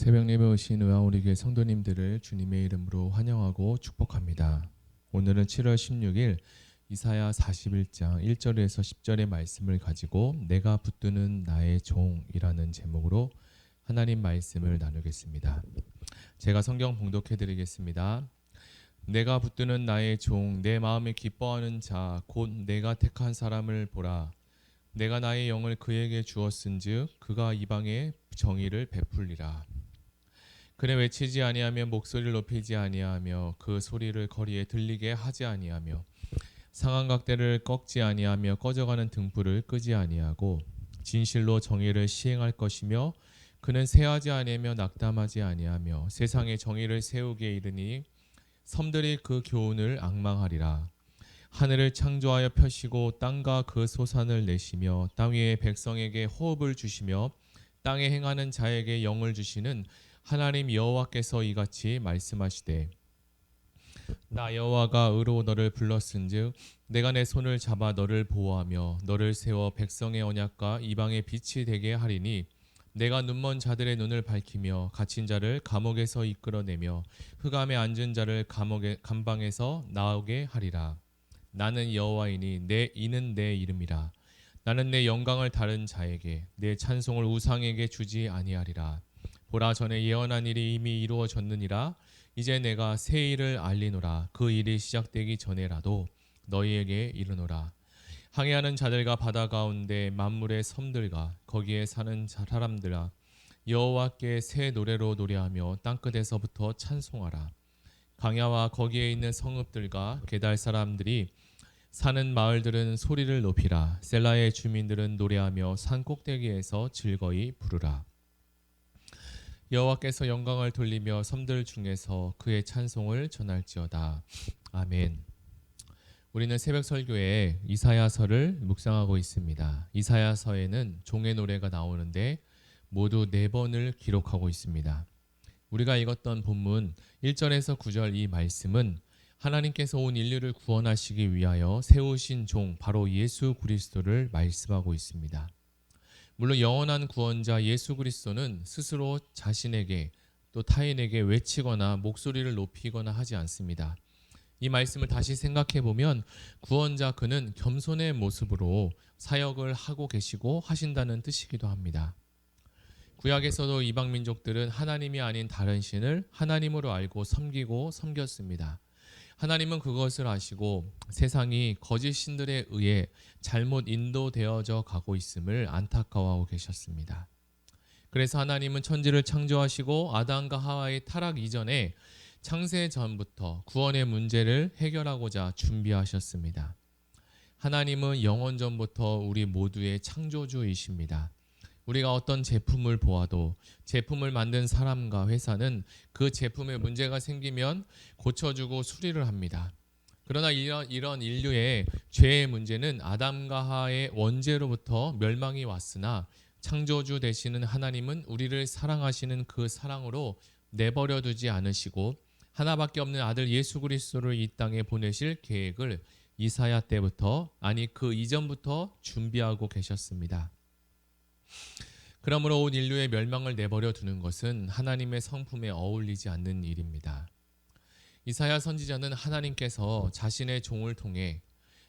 새벽 예배 오신 의왕우리 교회 성도님들을 주님의 이름으로 환영하고 축복합니다. 오늘은 7월 16일 이사야 41장 1절에서 10절의 말씀을 가지고 내가 붙드는 나의 종이라는 제목으로 하나님 말씀을 나누겠습니다. 제가 성경 봉독해 드리겠습니다. 내가 붙드는 나의 종, 내 마음에 기뻐하는 자, 곧 내가 택한 사람을 보라. 내가 나의 영을 그에게 주었은즉 그가 이방에 정의를 베풀리라. 그는 외치지 아니하며 목소리를 높이지 아니하며 그 소리를 거리에 들리게 하지 아니하며 상한각대를 꺾지 아니하며 꺼져가는 등불을 끄지 아니하고 진실로 정의를 시행할 것이며 그는 세하지 아니하며 낙담하지 아니하며 세상에 정의를 세우게 이르니 섬들이 그 교훈을 앙망하리라. 하늘을 창조하여 펴시고 땅과 그 소산을 내시며 땅 위의 백성에게 호흡을 주시며 땅에 행하는 자에게 영을 주시는 하나님 여호와께서 이같이 말씀하시되 나 여호와가 의로 너를 불렀은즉 내가 내 손을 잡아 너를 보호하며 너를 세워 백성의 언약과 이방의 빛이 되게 하리니 내가 눈먼 자들의 눈을 밝히며 갇힌 자를 감옥에서 이끌어내며 흑암에 앉은 자를 감방에서 나오게 하리라. 나는 여호와이니 이는 내 이름이라. 나는 내 영광을 다른 자에게 내 찬송을 우상에게 주지 아니하리라. 보라, 전에 예언한 일이 이미 이루어졌느니라. 이제 내가 새 일을 알리노라. 그 일이 시작되기 전에라도 너희에게 이르노라. 항해하는 자들과 바다 가운데 만물의 섬들과 거기에 사는 사람들아, 여호와께 새 노래로 노래하며 땅끝에서부터 찬송하라. 광야와 거기에 있는 성읍들과 게달 사람들이 사는 마을들은 소리를 높이라. 셀라의 주민들은 노래하며 산 꼭대기에서 즐거이 부르라. 여호와께서 영광을 돌리며 섬들 중에서 그의 찬송을 전할지어다. 아멘. 우리는 새벽 설교에 이사야서를 묵상하고 있습니다. 이사야서에는 종의 노래가 나오는데 모두 4번을 기록하고 있습니다. 우리가 읽었던 본문 1절에서 9절 이 말씀은 하나님께서 온 인류를 구원하시기 위하여 세우신 종 바로 예수 그리스도를 말씀하고 있습니다. 물론 영원한 구원자 예수 그리스도는 스스로 자신에게 또 타인에게 외치거나 목소리를 높이거나 하지 않습니다. 이 말씀을 다시 생각해 보면 구원자 그는 겸손의 모습으로 사역을 하고 계시고 하신다는 뜻이기도 합니다. 구약에서도 이방 민족들은 하나님이 아닌 다른 신을 하나님으로 알고 섬기고 섬겼습니다. 하나님은 그것을 아시고 세상이 거짓 신들에 의해 잘못 인도되어져 가고 있음을 안타까워하고 계셨습니다. 그래서 하나님은 천지를 창조하시고 아담과 하와의 타락 이전에 창세 전부터 구원의 문제를 해결하고자 준비하셨습니다. 하나님은 영원 전부터 우리 모두의 창조주이십니다. 우리가 어떤 제품을 보아도 제품을 만든 사람과 회사는 그 제품에 문제가 생기면 고쳐주고 수리를 합니다. 그러나 이런 인류의 죄의 문제는 아담과 하와의 원죄로부터 멸망이 왔으나 창조주 되시는 하나님은 우리를 사랑하시는 그 사랑으로 내버려 두지 않으시고 하나밖에 없는 아들 예수 그리스도를 이 땅에 보내실 계획을 이사야 때부터, 아니 그 이전부터 준비하고 계셨습니다. 그러므로 온 인류의 멸망을 내버려 두는 것은 하나님의 성품에 어울리지 않는 일입니다. 이사야 선지자는 하나님께서 자신의 종을 통해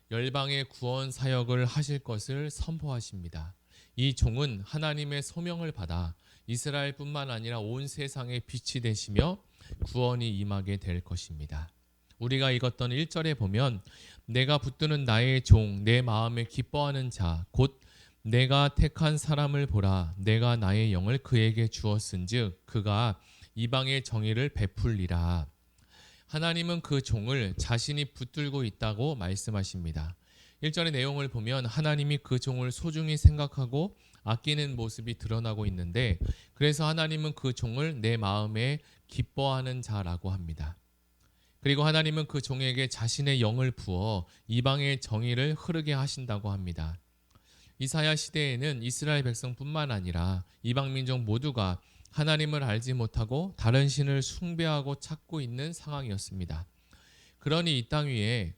열방의 구원 사역을 하실 것을 선포하십니다. 이 종은 하나님의 소명을 받아 이스라엘뿐만 아니라 온 세상의 빛이 되시며 구원이 임하게 될 것입니다. 우리가 읽었던 1절에 보면 내가 붙드는 나의 종, 내 마음에 기뻐하는 자, 곧 내가 택한 사람을 보라. 내가 나의 영을 그에게 주었은즉 그가 이방의 정의를 베풀리라. 하나님은 그 종을 자신이 붙들고 있다고 말씀하십니다. 1절의 내용을 보면 하나님이 그 종을 소중히 생각하고 아끼는 모습이 드러나고 있는데, 그래서 하나님은 그 종을 내 마음에 기뻐하는 자라고 합니다. 그리고 하나님은 그 종에게 자신의 영을 부어 이방의 정의를 흐르게 하신다고 합니다. 이사야 시대에는 이스라엘 백성뿐만 아니라 이방 민족 모두가 하나님을 알지 못하고 다른 신을 숭배하고 찾고 있는 상황이었습니다. 그러니 이 땅 위에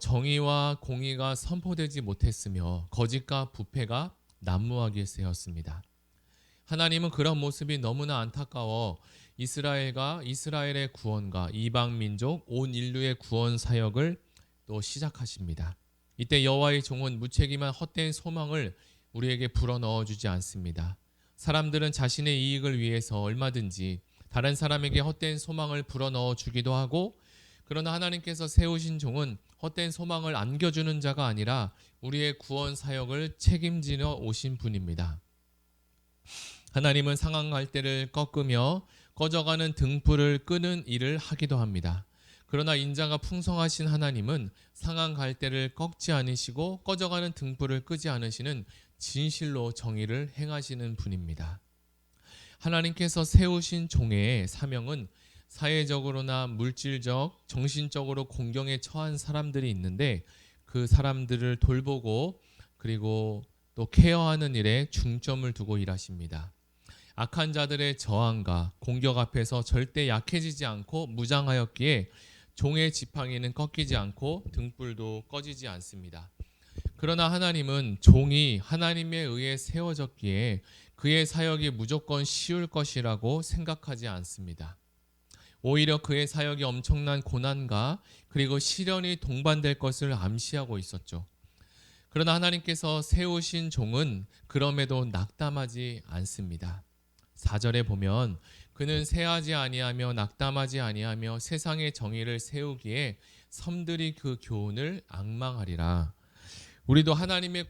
정의와 공의가 선포되지 못했으며 거짓과 부패가 난무하게 되었습니다. 하나님은 그런 모습이 너무나 안타까워 이스라엘의 구원과 이방 민족 온 인류의 구원 사역을 또 시작하십니다. 이때 여호와의 종은 무책임한 헛된 소망을 우리에게 불어넣어 주지 않습니다. 사람들은 자신의 이익을 위해서 얼마든지 다른 사람에게 헛된 소망을 불어넣어 주기도 하고, 그러나 하나님께서 세우신 종은 헛된 소망을 안겨주는 자가 아니라 우리의 구원 사역을 책임지러 오신 분입니다. 하나님은 상한 갈대를 꺾으며 꺼져가는 등불을 끄는 일을 하기도 합니다. 그러나 인자가 풍성하신 하나님은 상한 갈대를 꺾지 않으시고 꺼져가는 등불을 끄지 않으시는 진실로 정의를 행하시는 분입니다. 하나님께서 세우신 종의 사명은 사회적으로나 물질적, 정신적으로 공경에 처한 사람들이 있는데 그 사람들을 돌보고 그리고 또 케어하는 일에 중점을 두고 일하십니다. 악한 자들의 저항과 공격 앞에서 절대 약해지지 않고 무장하였기에 종의 지팡이는 꺾이지 않고 등불도 꺼지지 않습니다. 그러나 하나님은 종이 하나님에 의해 세워졌기에 그의 사역이 무조건 쉬울 것이라고 생각하지 않습니다. 오히려 그의 사역이 엄청난 고난과 그리고 시련이 동반될 것을 암시하고 있었죠. 그러나 하나님께서 세우신 종은 그럼에도 낙담하지 않습니다. 4절에 보면 그는 세하지 아니하며 낙담하지 아니하며 세상의 정의를 세우기에 섬들이 그 교훈을 앙망하리라. 우리도 하나님의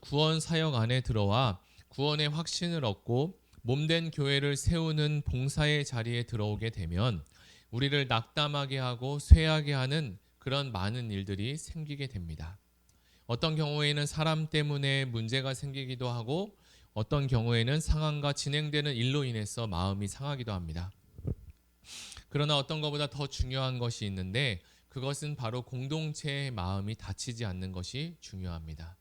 구원 사역 안에 들어와 구원의 확신을 얻고 몸된 교회를 세우는 봉사의 자리에 들어오게 되면 우리를 낙담하게 하고 쇠하게 하는 그런 많은 일들이 생기게 됩니다. 어떤 경우에는 사람 때문에 문제가 생기기도 하고 어떤 경우에는 상황과 진행되는 일로 인해서 마음이 상하기도 합니다. 그러나 어떤 것보다 더 중요한 것이 있는데 그것은 바로 공동체의 마음이 다치지 않는 것이 중요합니다.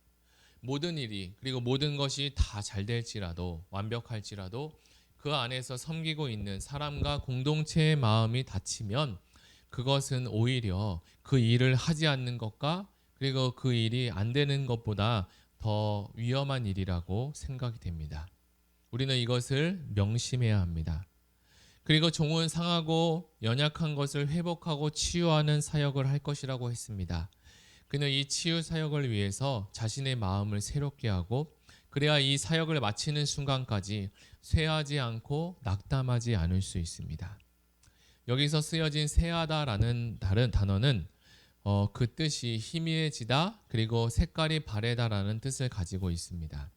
모든 일이 그리고 모든 것이 다 잘 될지라도 완벽할지라도 그 안에서 섬기고 있는 사람과 공동체의 마음이 다치면 그것은 오히려 그 일을 하지 않는 것과 그리고 그 일이 안 되는 것보다 더 위험한 일이라고 생각이 됩니다. 우리는 이것을 명심해야 합니다. 그리고 종은 상하고 연약한 것을 회복하고 치유하는 사역을 할 것이라고 했습니다. 그는 이 치유 사역을 위해서 자신의 마음을 새롭게 하고 그래야 이 사역을 마치는 순간까지 쇠하지 않고 낙담하지 않을 수 있습니다. 여기서 쓰여진 쇠하다라는 다른 단어는 그 뜻이 희미해지다 그리고 색깔이 바래다라는 뜻을 가지고 있습니다.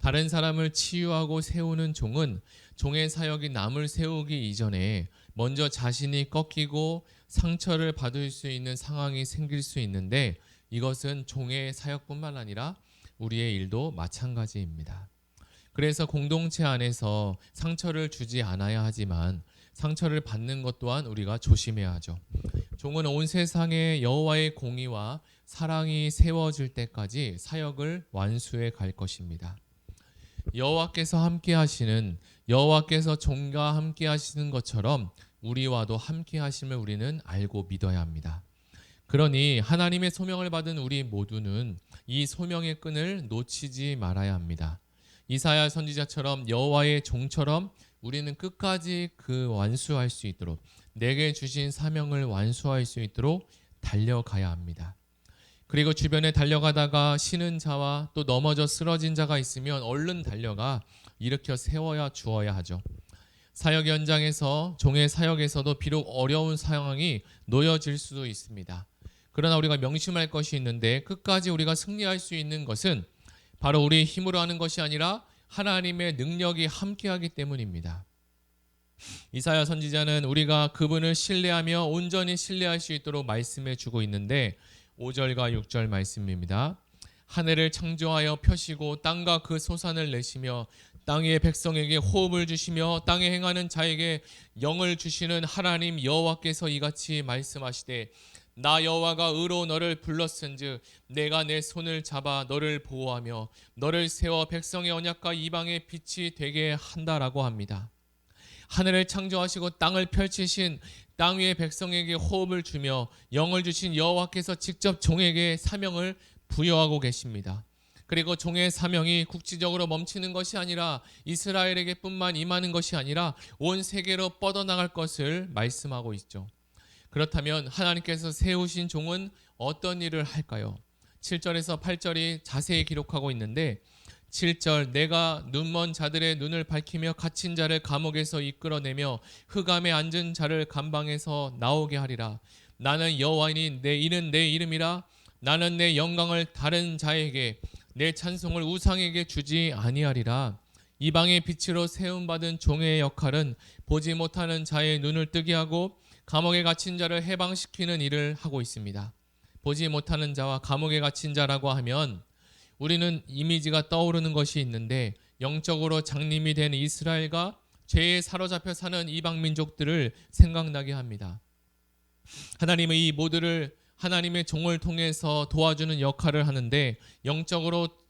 다른 사람을 치유하고 세우는 종은 종의 사역이 남을 세우기 이전에 먼저 자신이 꺾이고 상처를 받을 수 있는 상황이 생길 수 있는데 이것은 종의 사역뿐만 아니라 우리의 일도 마찬가지입니다. 그래서 공동체 안에서 상처를 주지 않아야 하지만 상처를 받는 것 또한 우리가 조심해야 하죠. 종은 온 세상에 여호와의 공의와 사랑이 세워질 때까지 사역을 완수해 갈 것입니다. 여호와께서 종과 함께 하시는 것처럼 우리와도 함께 하심을 우리는 알고 믿어야 합니다. 그러니 하나님의 소명을 받은 우리 모두는 이 소명의 끈을 놓치지 말아야 합니다. 이사야 선지자처럼 여호와의 종처럼 우리는 끝까지 그 완수할 수 있도록 내게 주신 사명을 완수할 수 있도록 달려가야 합니다. 그리고 주변에 달려가다가 쉬는 자와 또 넘어져 쓰러진 자가 있으면 얼른 달려가 일으켜 세워야 주어야 하죠. 사역 현장에서 종의 사역에서도 비록 어려운 상황이 놓여질 수도 있습니다. 그러나 우리가 명심할 것이 있는데 끝까지 우리가 승리할 수 있는 것은 바로 우리의 힘으로 하는 것이 아니라 하나님의 능력이 함께하기 때문입니다. 이사야 선지자는 우리가 그분을 신뢰하며 온전히 신뢰할 수 있도록 말씀해 주고 있는데 5절과 6절 말씀입니다. 하늘을 창조하여 펴시고 땅과 그 소산을 내시며 땅 위의 백성에게 호흡을 주시며 땅에 행하는 자에게 영을 주시는 하나님 여호와께서 이같이 말씀하시되 나 여호와가 의로 너를 불렀은즉 내가 내 손을 잡아 너를 보호하며 너를 세워 백성의 언약과 이방의 빛이 되게 한다라고 합니다. 하늘을 창조하시고 땅을 펼치신 땅 위의 백성에게 호흡을 주며 영을 주신 여호와께서 직접 종에게 사명을 부여하고 계십니다. 그리고 종의 사명이 국지적으로 멈추는 것이 아니라 이스라엘에게뿐만 임하는 것이 아니라 온 세계로 뻗어나갈 것을 말씀하고 있죠. 그렇다면 하나님께서 세우신 종은 어떤 일을 할까요? 7절에서 8절이 자세히 기록하고 있는데 7절 내가 눈먼 자들의 눈을 밝히며 갇힌 자를 감옥에서 이끌어내며 흑암에 앉은 자를 감방에서 나오게 하리라. 나는 여호와이니 내 이는 내 이름이라. 나는 내 영광을 다른 자에게 내 찬송을 우상에게 주지 아니하리라. 이방의 빛으로 세움받은 종의 역할은 보지 못하는 자의 눈을 뜨게 하고 감옥에 갇힌 자를 해방시키는 일을 하고 있습니다. 보지 못하는 자와 감옥에 갇힌 자라고 하면 우리는 이미지가 떠오르는 것이 있는데 영적으로 장님이 된 이스라엘과 죄에 사로잡혀 사는 이방 민족들을 생각나게 합니다. 하나님은 이 모두를 하나님의 종을 통해서 도와주는 역할을 하는데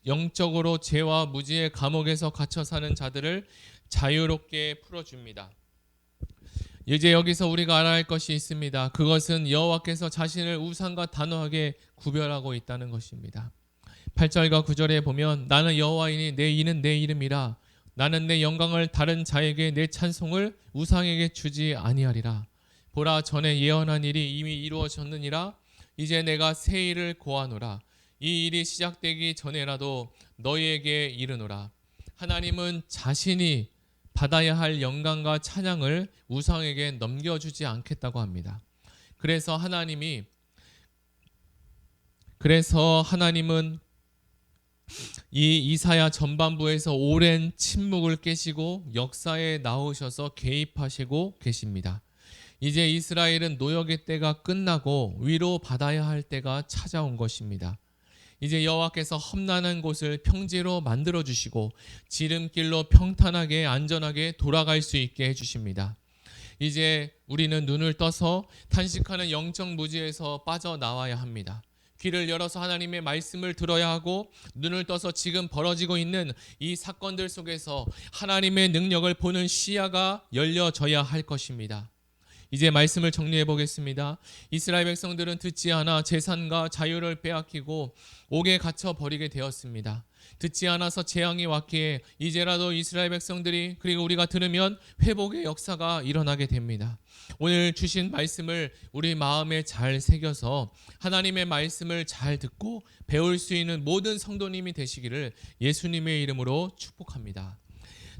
영적으로 죄와 무지의 감옥에서 갇혀 사는 자들을 자유롭게 풀어줍니다. 이제 여기서 우리가 알아야 할 것이 있습니다. 그것은 여호와께서 자신을 우상과 단호하게 구별하고 있다는 것입니다. 8절과 9절에 보면 나는 여호와이니 내 이는 내 이름이라. 나는 내 영광을 다른 자에게 내 찬송을 우상에게 주지 아니하리라. 보라 전에 예언한 일이 이미 이루어졌느니라. 이제 내가 새 일을 고하노라. 이 일이 시작되기 전에라도 너희에게 이르노라. 하나님은 자신이 받아야 할 영광과 찬양을 우상에게 넘겨주지 않겠다고 합니다. 그래서 하나님은 이 이사야 전반부에서 오랜 침묵을 깨시고 역사에 나오셔서 개입하시고 계십니다. 이제 이스라엘은 노역의 때가 끝나고 위로받아야 할 때가 찾아온 것입니다. 이제 여호와께서 험난한 곳을 평지로 만들어주시고 지름길로 평탄하게 안전하게 돌아갈 수 있게 해주십니다. 이제 우리는 눈을 떠서 탄식하는 영적 무지에서 빠져나와야 합니다. 귀를 열어서 하나님의 말씀을 들어야 하고 눈을 떠서 지금 벌어지고 있는 이 사건들 속에서 하나님의 능력을 보는 시야가 열려져야 할 것입니다. 이제 말씀을 정리해 보겠습니다. 이스라엘 백성들은 듣지 않아 재산과 자유를 빼앗기고 옥에 갇혀 버리게 되었습니다. 듣지 않아서 재앙이 왔기에 이제라도 이스라엘 백성들이 그리고 우리가 들으면 회복의 역사가 일어나게 됩니다. 오늘 주신 말씀을 우리 마음에 잘 새겨서 하나님의 말씀을 잘 듣고 배울 수 있는 모든 성도님이 되시기를 예수님의 이름으로 축복합니다.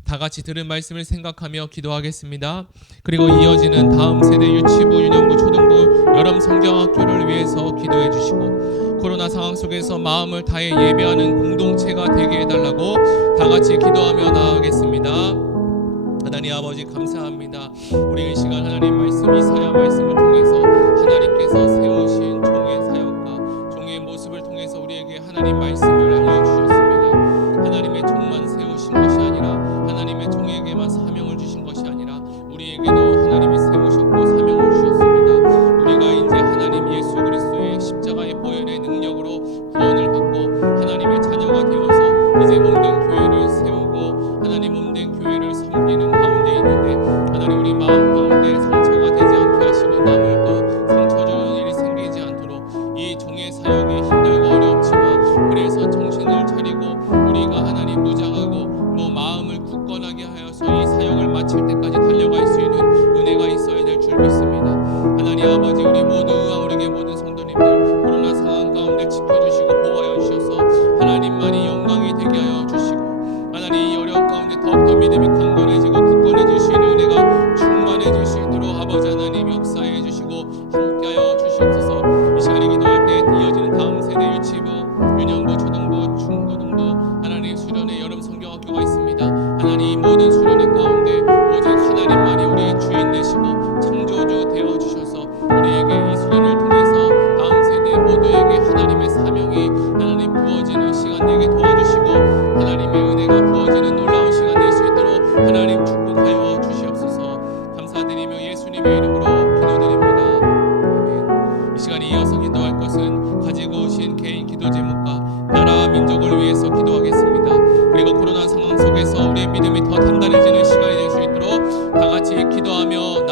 다 같이 들은 말씀을 생각하며 기도하겠습니다. 그리고 이어지는 다음 세대 유치부, 유년부, 초등부, 여름 성경학교를 위해서 기도해 주시고 코로나 상황 속에서 마음을 다해 예배하는 공동체가 되게 해달라고 다 같이 기도하며 나아가겠습니다. 하나님 아버지 감사합니다. 우리 이 시간 하나님 말씀 이사야 말씀을 통해서 하나님께서 세우신 종의 사역과 종의 모습을 통해서 우리에게 하나님 말씀을 알려주셨습니다. 하나님의 종만 세우신 것이 아니라 하나님의 종에게만 사명을 주신 것이 아니라 우리에게도 하나님이 세우셨고 사명을 주셨습니다. 우리가 이제 하나님 예수 그리스도의 십자가의 보혈의 능력으로 구원을 받고 하나님의 자녀가 되어서 이제 몸된 교회를 세우고 하나님 몸된 교회를 섬기는 가운데 있는데 하나님 우리 마음 가운데 상처가 되지 않게 하시고 남을 또 상처 주는 일이 생기지 않도록 이 종의 사역이 힘들고 어렵지만 그래서 정신을 차리고 우리가 하나님 무장하고 마음을 굳건하게 하여서 이 사역을 마칠 때까지 달려갈 수 있는 은혜가 있어야 될 줄 믿습니다. 하나님 아버지 우리 모두 의왕우리의 모든 성도님들 코로나 상황 가운데 지켜주시고 보호하여 주셔서 하나님만이 영광이 되게 하여 주시고 하나님 이 어려운 가운데 더욱더 믿음이 강건해지고 굳건해질 수 있는 은혜가 충만해질 수 있도록 아버지 하나님 역사해 주시고 함께하여 주시옵소서. 이 시간에 기도할 때 이어지는 다음 세대 유치부, 유년부, 초등부, 중고등부 하나님 수련회 여름 성경학교가 있습니다. 하나님 모든 수련회 가운데 오직 하나님만이 우리의 주인 되시고 창조주 되어 주셔서 우리에게 이 수련을 통해서 다음 세대 모두에게 하나님의 사명이 하나님 부어지는 시간 되게 도와주시고 하나님의 은혜가 부어지는 놀라운 시간 될 수 있도록 하나님 축복하여 주시옵소서. 감사드리며 예수님의 이름으로 기도드립니다. 아멘. 이 시간에 이어서 기도할 것은 가지고 오신 개인 기도 제목과 나라 민족을 위해서 기도하겠습니다. 그리고 코로나 상황 속에서 우리의 믿음이 더 단단해지는 시간이 될 수 있도록 다 같이 기도하며